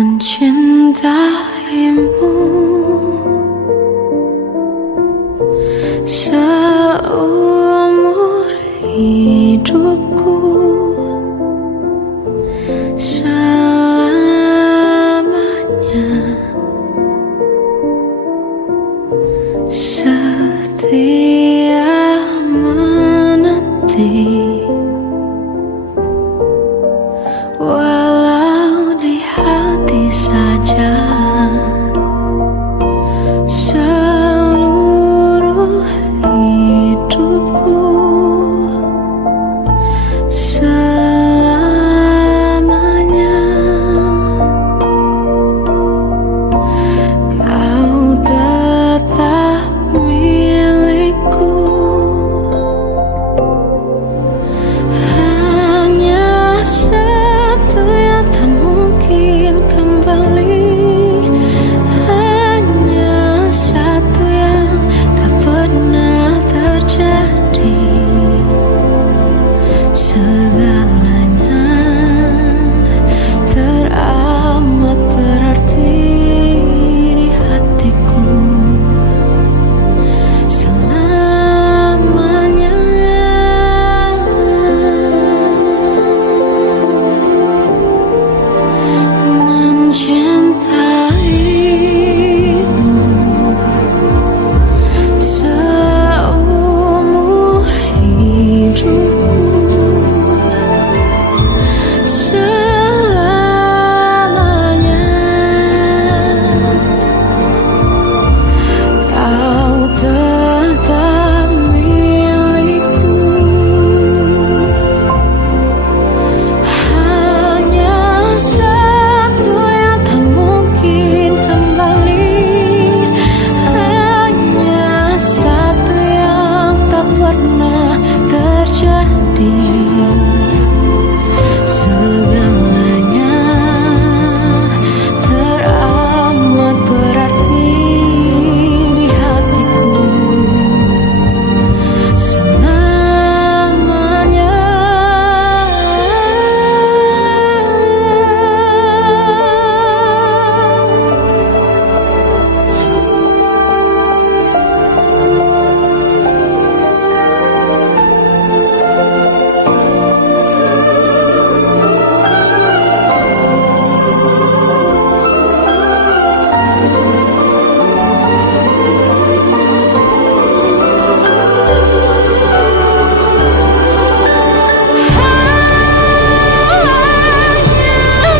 mencintaimu seumur hidupku, selamanya setia menanti. Walau di hati saja seluruh hidupku, selamanya kau tetap milikku. Hanya satu yang tak mungkin kembali, hanya satu yang tak pernah terjadi. Segalanya teramat berarti di hatiku selamanya. Mencintaimu seumur hidupku, selamanya kau tetap milikku. Hanya satu yang tak mungkin kembali, hanya satu yang tak pernah terjadi. Segalanya teramat berarti di hatiku selamanya. Hanya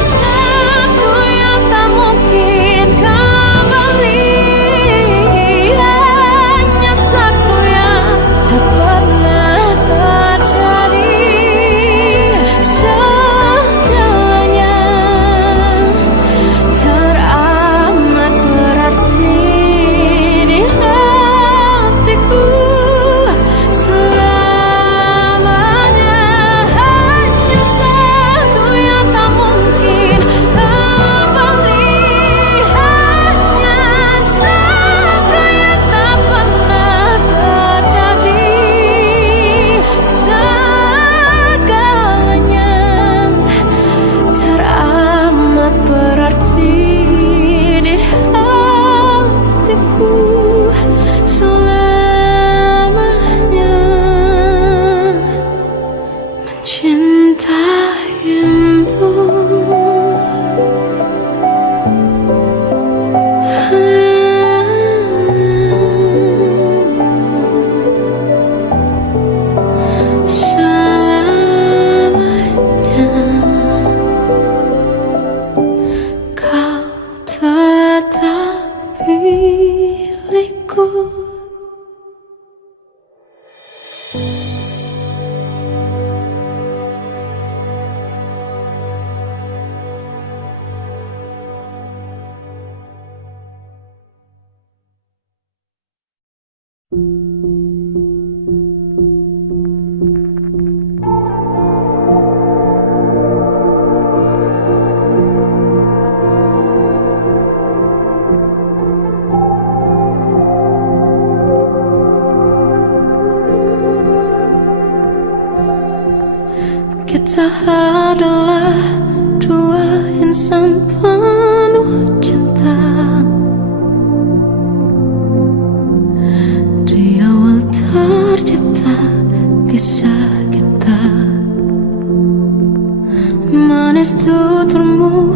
satu yang tak mungkin kembali, hanya satu yang tak pernah terjadi. Segalanya teramat berarti di hatiku selamanya. Hanya satu yang tak mungkin kembali, hanya satu yang tak pernah terjadi. Segalanya teramat berarti di hatiku selamanya. Mencintaimu selamanya kau tetap milikku. Kita adalah dua insan Manis tuturmu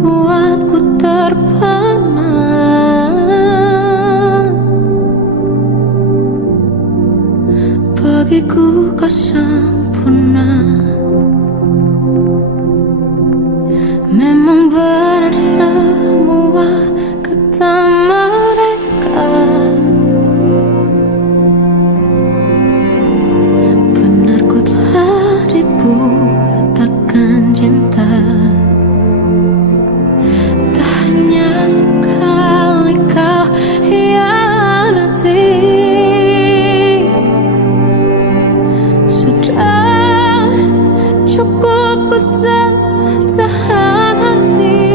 buatku terpana. Bagiku kau sempurna. Memang benar semua kata mereka. Benar ku telah dibutakan cinta. Tak hanya sekali kau hianati. Sudah cukup ku tahan hati.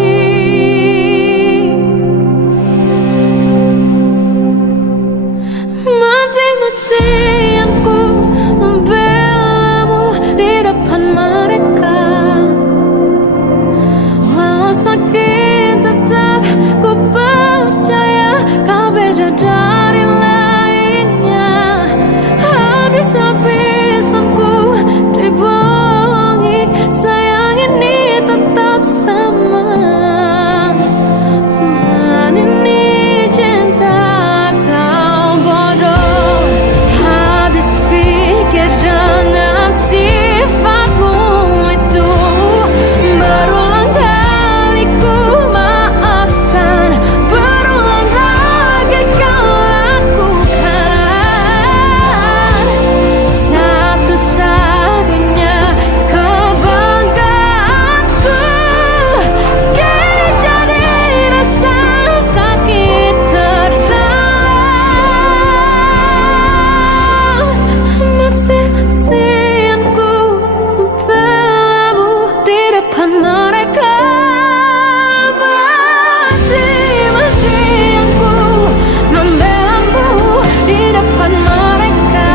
Mati-matian ku membelamu di depan mereka. Walau sakit tetap ku percaya kau beda dari lainnya. Habis-habisan ku dibohongi, sayang ini tetap sama. Tuhan ini cinta atau bodoh. Habis pikir dengan sifatmu itu. Berulang kali ku maafkan, berulang lagi kau lakukan. Satu-satunya kebanggaanku kini jadi rasa sakit terdalam. Mati-matian ku membelamu di depan mereka. Mati-matian ku membelamu di depan mereka.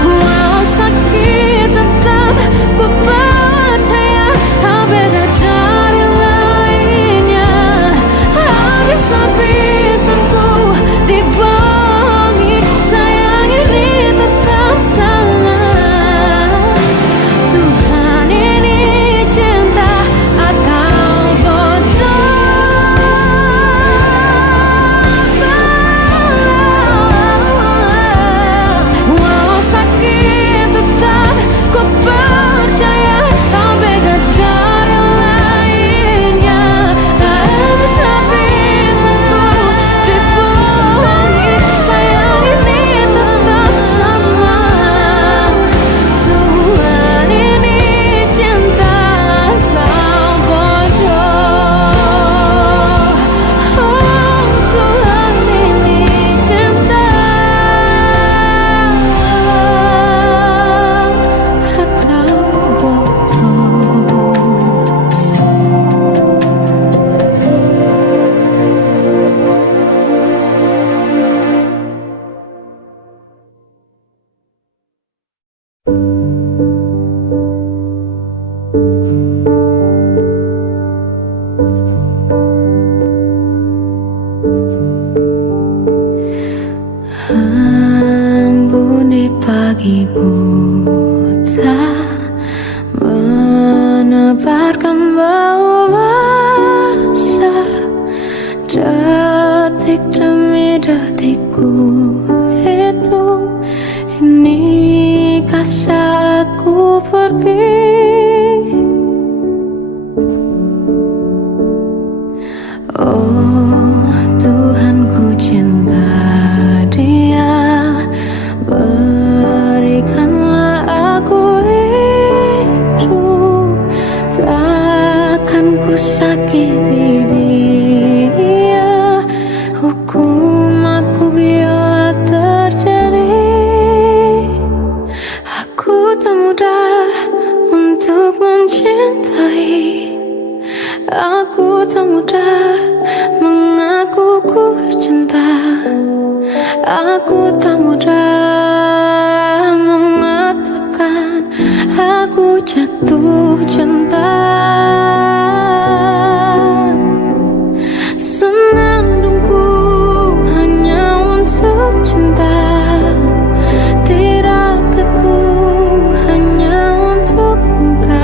Walau sakit tetap ku percaya kau beda dari lainnya. Habis-habisan ku dibohongi, sayang ini tetap sama. Tuhan ini cinta atau bodoh. Walau sakit tetap ku percaya kau beda dari lainnya. Habis-habisan ku dibohongi, sayang ini tetap sama. Tuhan ini cinta atau bodoh. Oh, Tuhan ini cinta atau bodoh. Embun di pagi buta menebarkan bau basah. Detik demi detikku hitung. Inikah saatku pergi? Oh Tuhan, ku cinta dia. Berikanlah aku hidup. Takkan ku sakiti dia. Hukum aku bila terjadi. Aku tak mudah untuk mencintai. Aku tak mudah mengaku ku cinta. Aku tak mudah mengatakan aku jatuh cinta. Senandungku hanya untuk cinta. Tirakatku hanya untuk engkau.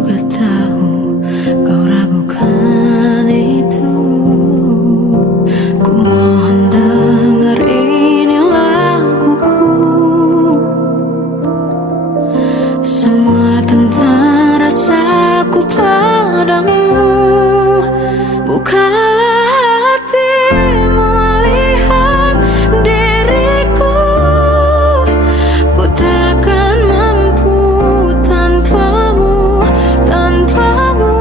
juga tahu kau ragukan itu. Ku mohon dengar ini laguku, semua tentang rasaku padamu. Bukalah hatimu, lihat diriku. Ku takkan mampu tanpamu, tanpamu.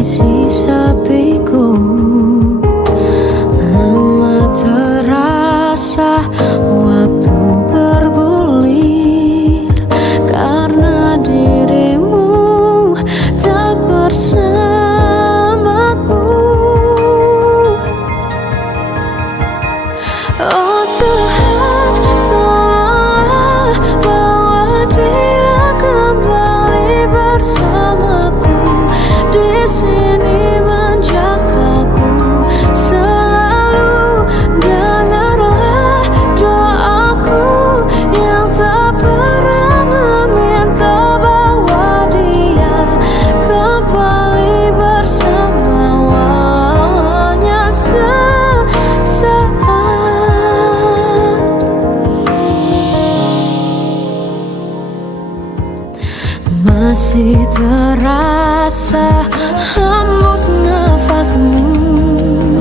mengisi sepiku. Lama terasa waktu bergulir karena dirimu tak bersamaku. Oh Tuhan, tolonglah bawa dia kembali bersamaku. Di sini menjagaku selalu. Dengarlah doaku yang tak pernah meminta, bawa dia kembali bersama walau hanya sesaat. Masih terasa hembus nafasmu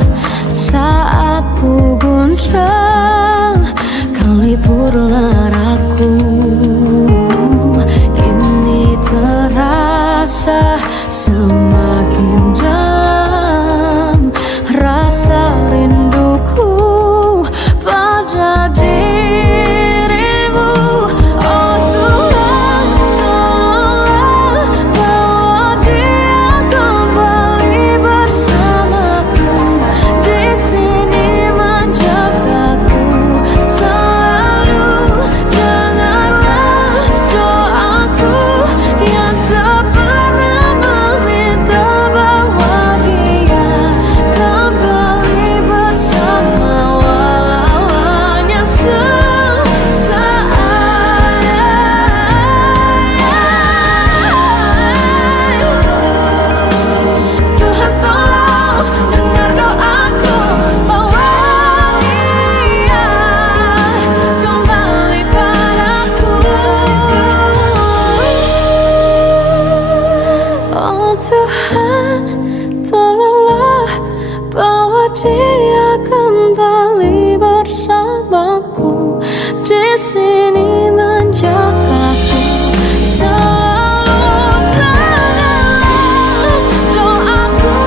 saat ku guncang, kau lipurlah raku. Kini terasa semakin dalam rasa rinduku pada dirimu. Oh Tuhan, tolonglah bawa dia kembali bersamaku. Di sini menjagaku selalu. Dengarlah doaku yang tak pernah meminta, bawa dia kembali bersama walau hanya sesaat. Tuhan tolong dengar doaku, bawa dia kembali padaku. Oh Tuhan, tolonglah bawa dia kembali bersamaku. Di sini menjagaku selalu. Dengarlah doaku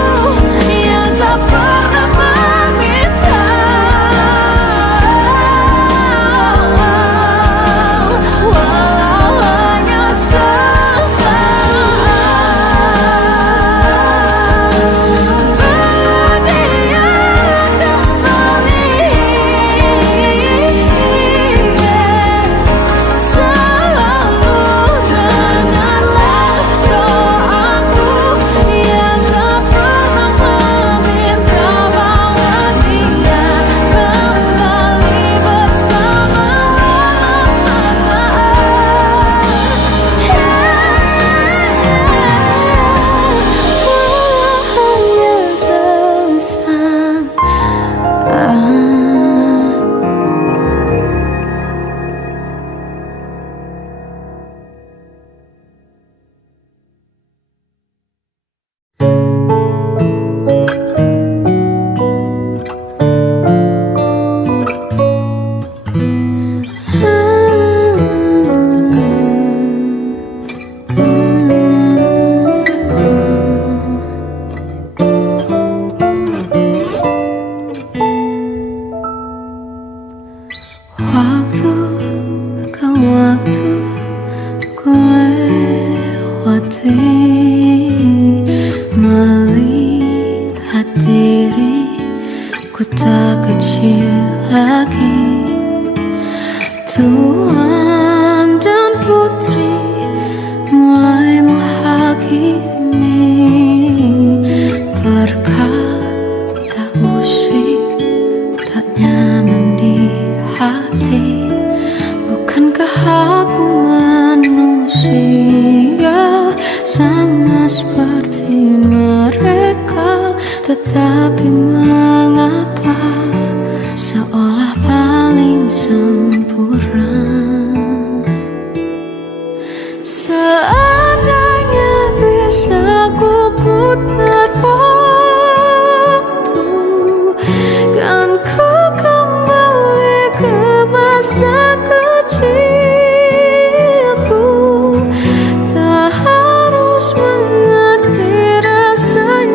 yang tak pernah meminta, walau hanya sesaat. Bawa dia kembali selalu. Dengarlah doaku yang tak pernah meminta, bawa dia kembali bersama walau sesaat. Walau hanya sesaat. Waktu ke waktu ku lewati, melihat diriku tak kecil lagi. Tuan dan putri mulai menghakimi, berkata musik tak nyaman di hati. Bukankah aku manusia sama seperti mereka? Tetapi mengapa seolah paling sempurna? Seandainya bisa ku putar waktu, kan ku kembali ke masa kecilku. Tak harus mengerti rasanya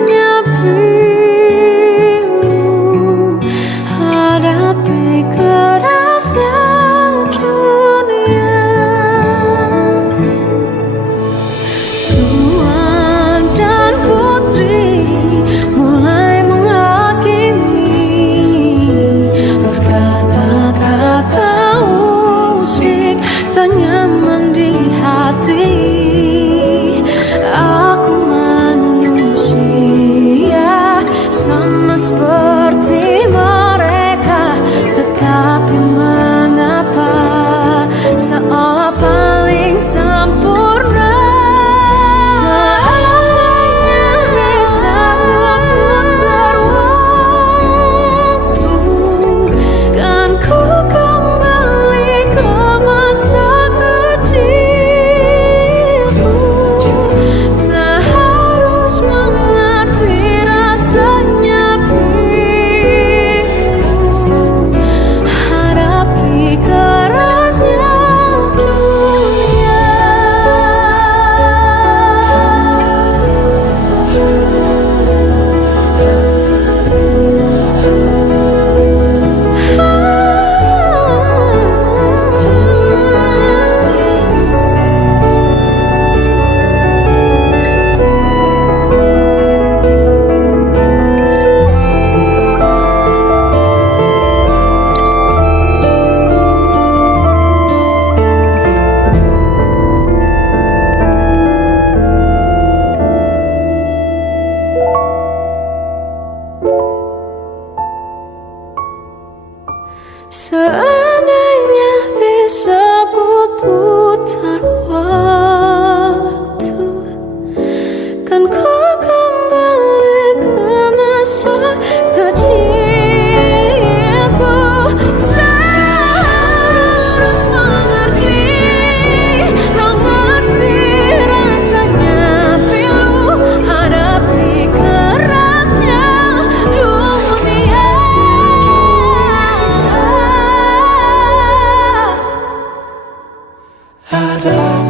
Seandainya bisa ku putar waktu, kan ku kembali ke masa kecilku. Terus mengerti rasanya pilu hadapi kerasnya dunia. Ada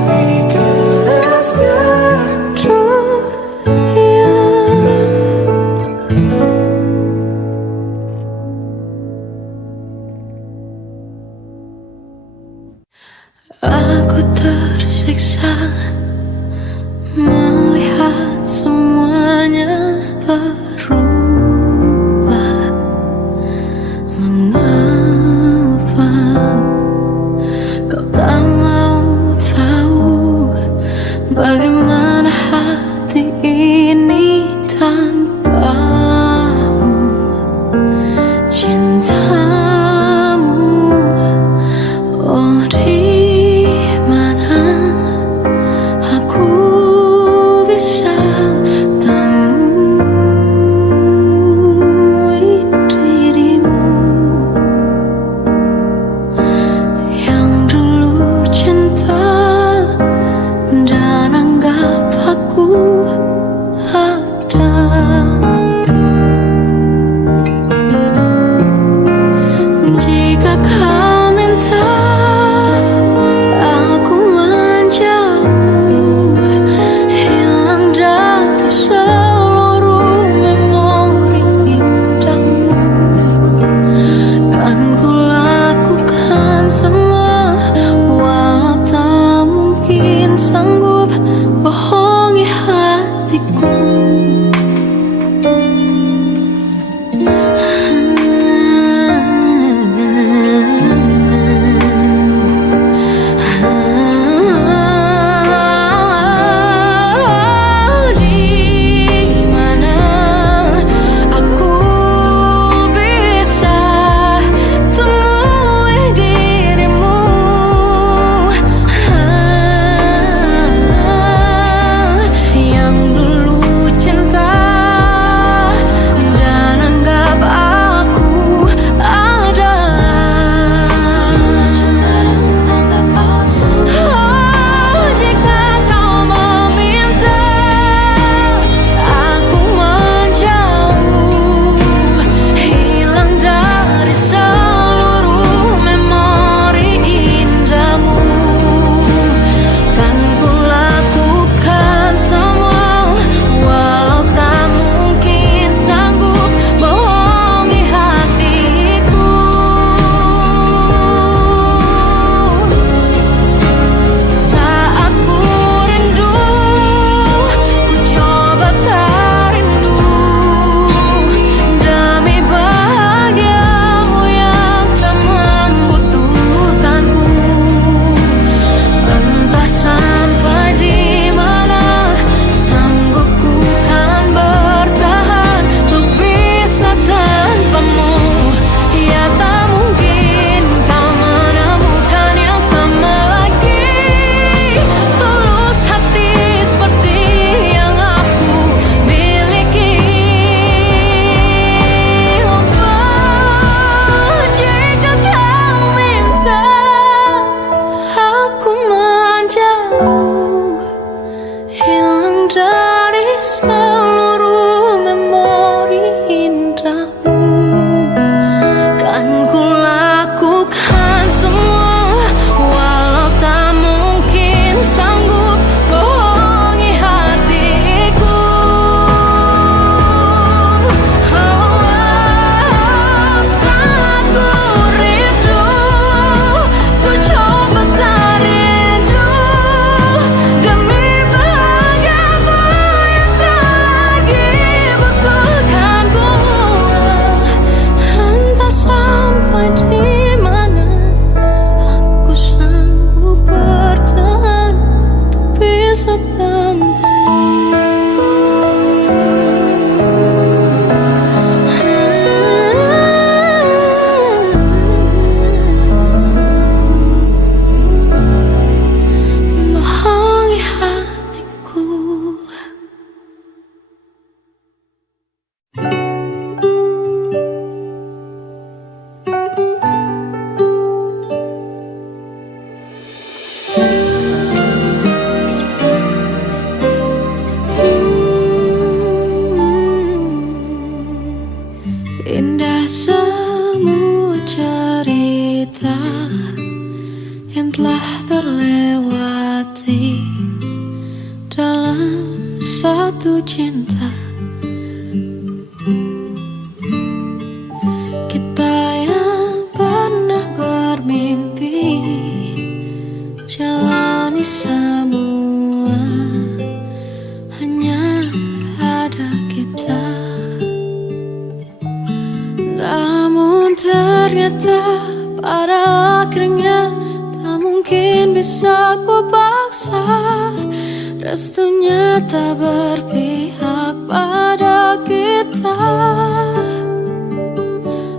Indah semua cerita yang telah terlewati dalam satu cinta. Kita yang pernah bermimpi jalani semua, hanya ada kita. Namun ternyata pada akhirnya tak mungkin bisa ku paksa. Restunya tak berpihak pada kita.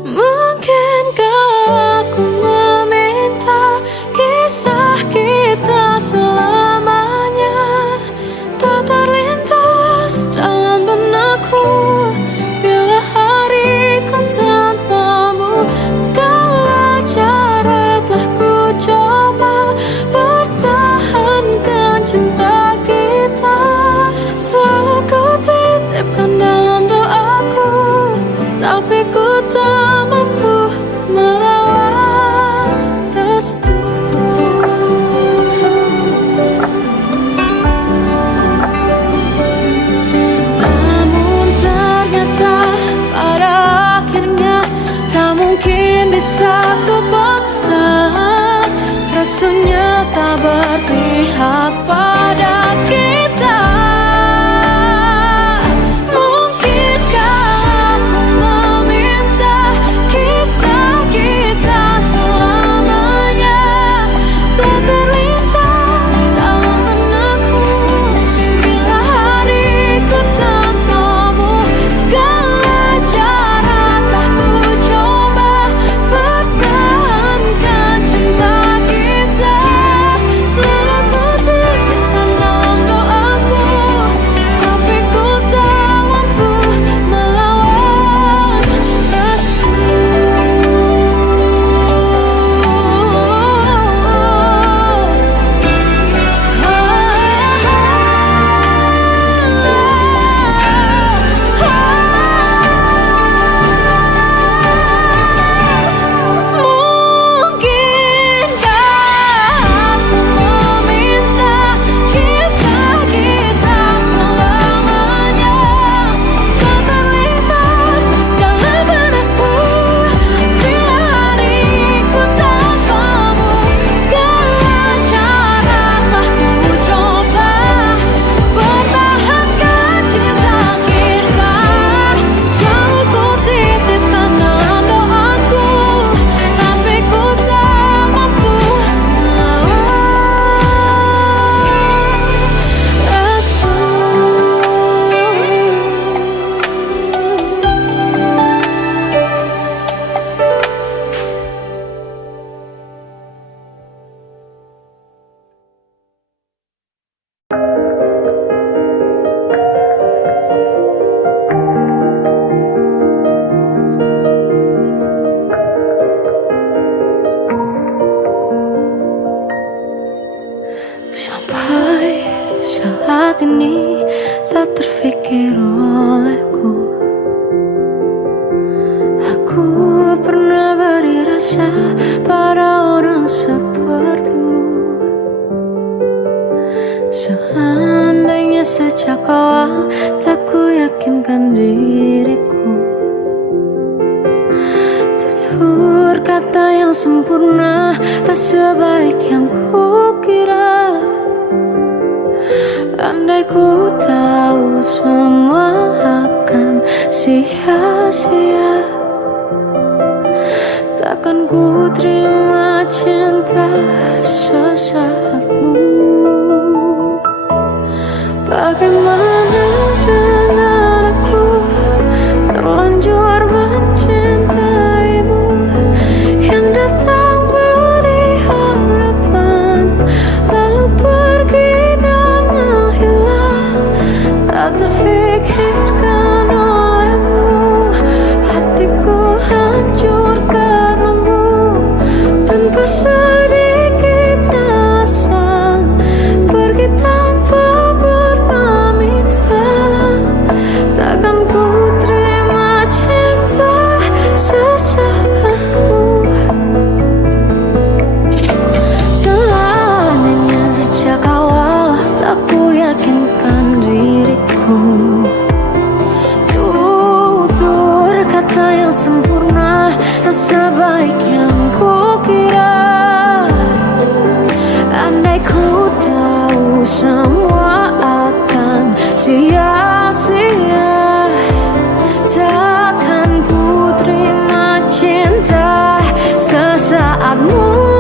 Mungkinkah aku meminta kisah kita selamanya tak terlintas dalam benakku bila hariku tanpamu. Segala cara telah ku coba pertahankan cinta kita. Selalu ku titipkan dalam doaku, tapi ku tak mampu merawat restu. Namun ternyata pada akhirnya tak mungkin bisa ku paksa. Restunya tak berpihak pada kita. Sampai saat ini tak terfikir olehku aku pernah beri rasa pada orang sepertimu. Seandainya sejak awal tak ku yakinkan diriku, tutur kata yang sempurna tak sebaik yang ku kira. Andai ku tahu semua akan sia-sia, takkan ku terima cinta sesaatmu. Bagaimana dengan aku terlanjur mencintaimu, yang datang beri harapan lalu pergi dan menghilang, tak terfikirkan olehmu. Hatiku hancur karenamu tanpa sedikit alasan, pergi tanpa berpamitan. tak sebaik yang kukira. Andai ku tahu semua akan sia-sia, takkan ku terima cinta sesaatmu.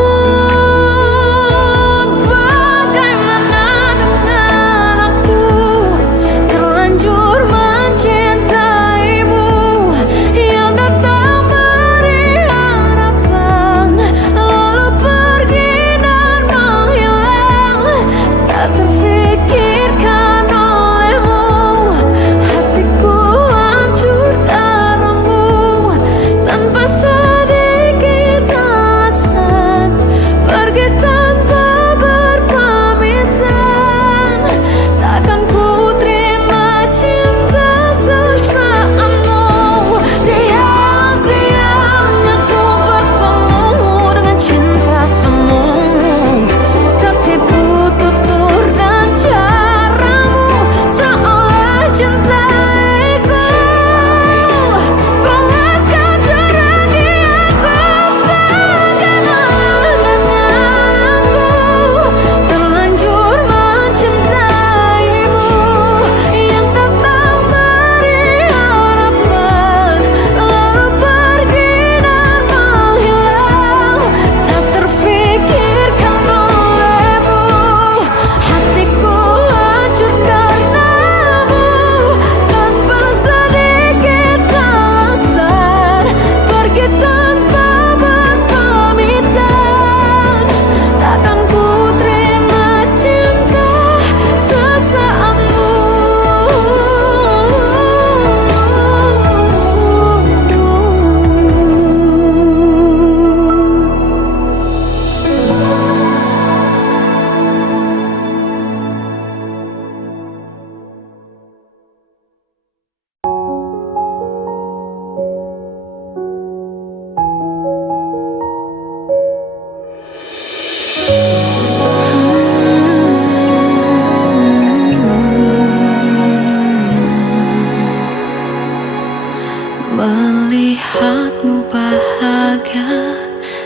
Melihatmu bahagia,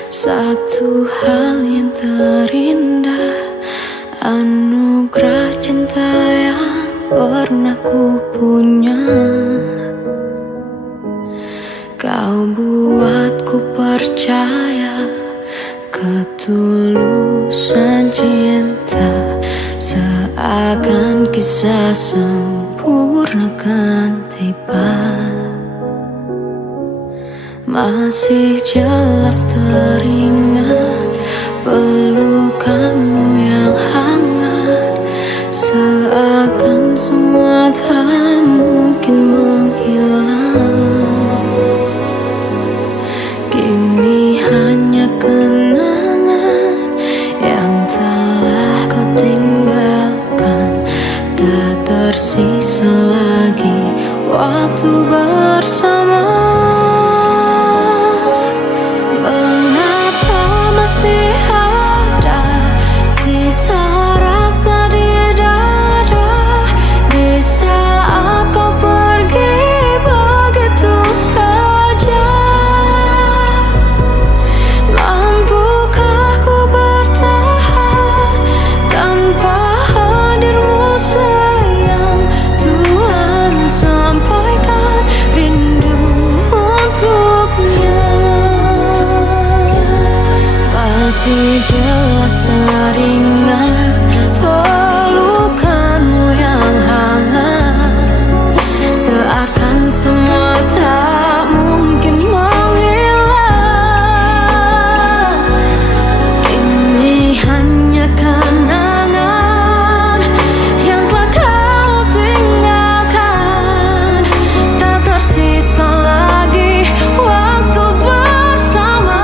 satu hal yang terindah, anugerah cinta yang pernah ku punya. Kau buatku percaya ketulusan cinta, seakan kisah sempurna kan tiba. Masih jelas teringat pelukanmu yang hangat, seakan semua tak mungkin menghilang. Kini hanya kenangan yang telah kau tinggalkan, tak tersisa lagi waktu bersama. Masih jelas teringat pelukanmu yang hangat, seakan semua tak mungkin menghilang. Kini hanya kenangan yang telah kau tinggalkan, tak tersisa lagi waktu bersama.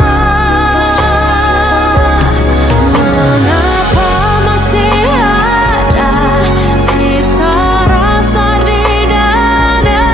Masih ada sisa rasa di dada,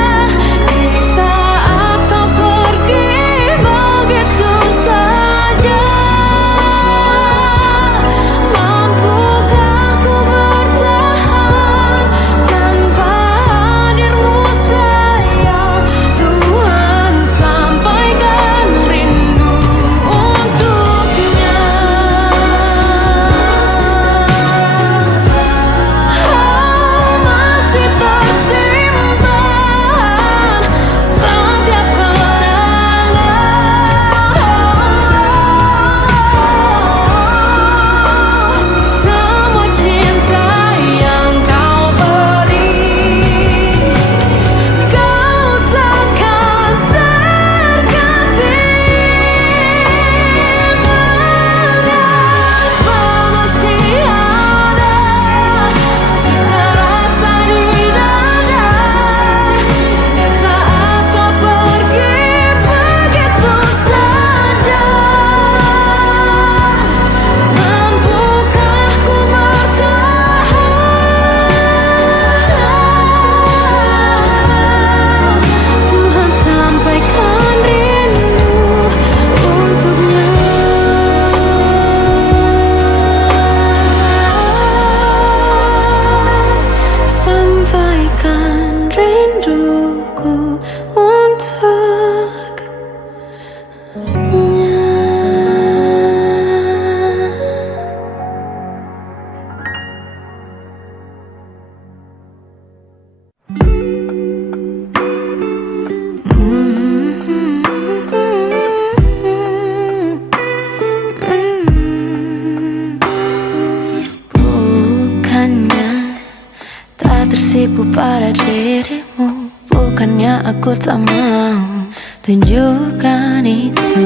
tak mau tunjukkan itu.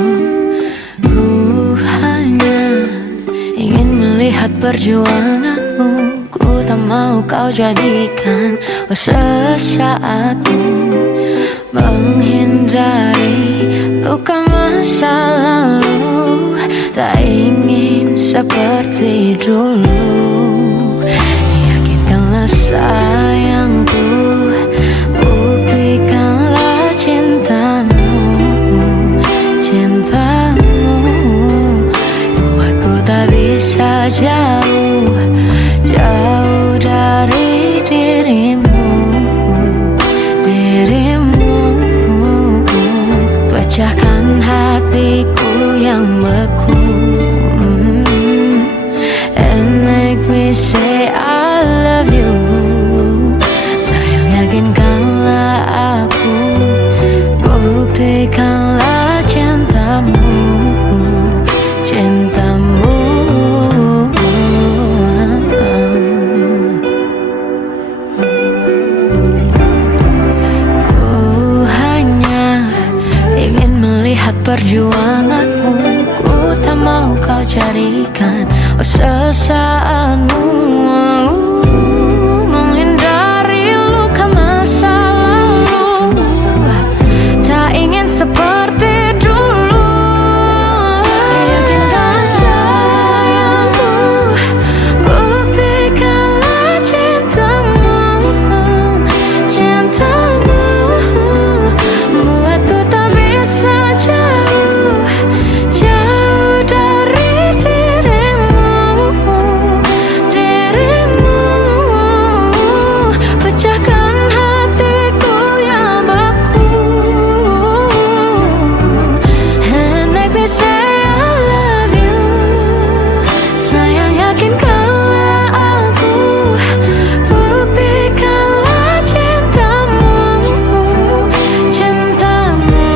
Ku hanya ingin melihat perjuanganmu. Ku tak mau kau jadikan sesaatmu, menghindari luka masa lalu. Tak ingin seperti dulu. Yakinkanlah sayangku, buktikanlah cintamu. Cintamu buatku tak bisa jauh, jauh dari dirimu. Dirimu pecahkan hatiku yang beku, and make me say I love you. Sayang, yakinkanlah aku, buktikanlah cintamu. Cintamu. Ku hanya ingin melihat perjuanganmu. Ku tak mau kau jadikan sesaatmu, menghindari luka masa lalu. Tak ingin seperti dulu. Yakinkan sayangku, buktikanlah cintamu. Cintamu buatku tak bisa jauh, jauh dari dirimu. Dirimu pecahkan hatiku yang beku, and make me say I love you. Sayang, yakinkanlah aku, buktikanlah cintamu. Cintamu.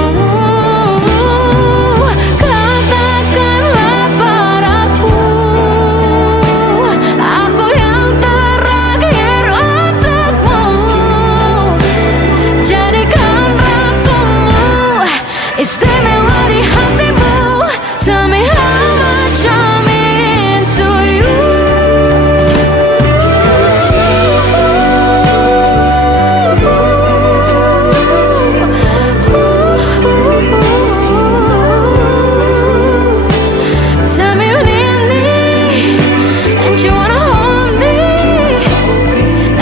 Katakanlah padaku, aku yang terakhir untukmu. Jadikan ratumu, istimewa di hatimu. Tell me how much I'm into you. Tell me you need me, and you wanna hold me,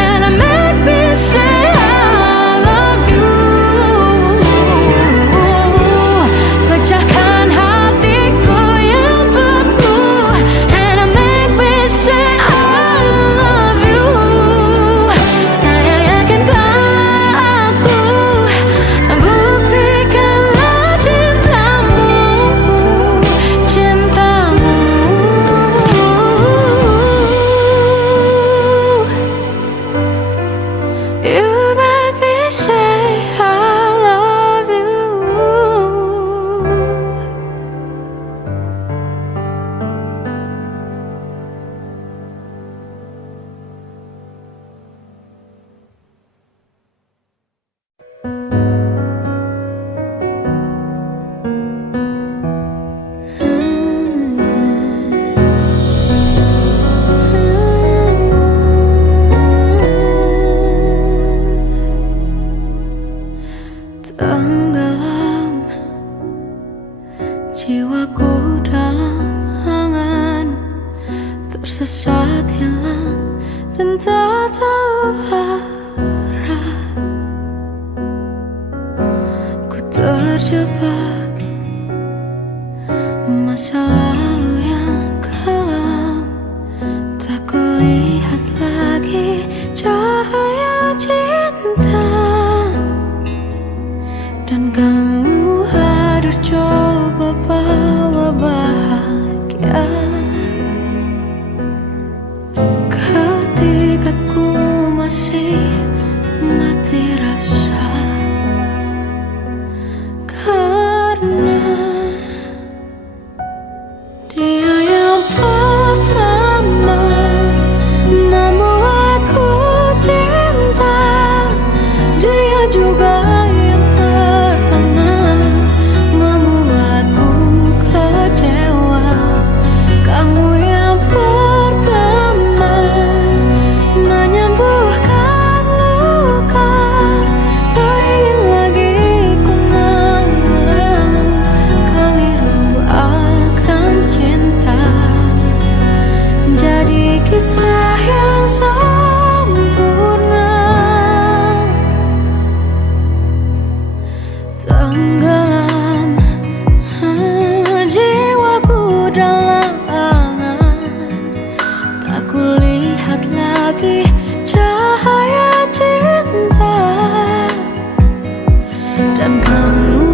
and it make me say I love you. Pecahkan hatiku yang beku, and it make me say I love you. Sayang, yakinkanlah aku, buktikanlah cintamu. Cintamu. You make me say I love you. Tenggelam jiwaku dalam angan, tersesat hilang dan tak tahu arah. Ku terjebak masa lalu yang kelam. Tak kulihat lagi cahaya cinta, dan kamu hadir coba bawa bahagia. Ketika ku masih mati rasa, karena dia yang pertama membuatku cinta. Dia juga yang Tenggelam jiwaku dalam angan, tak kulihat lagi cahaya cinta. Dan kamu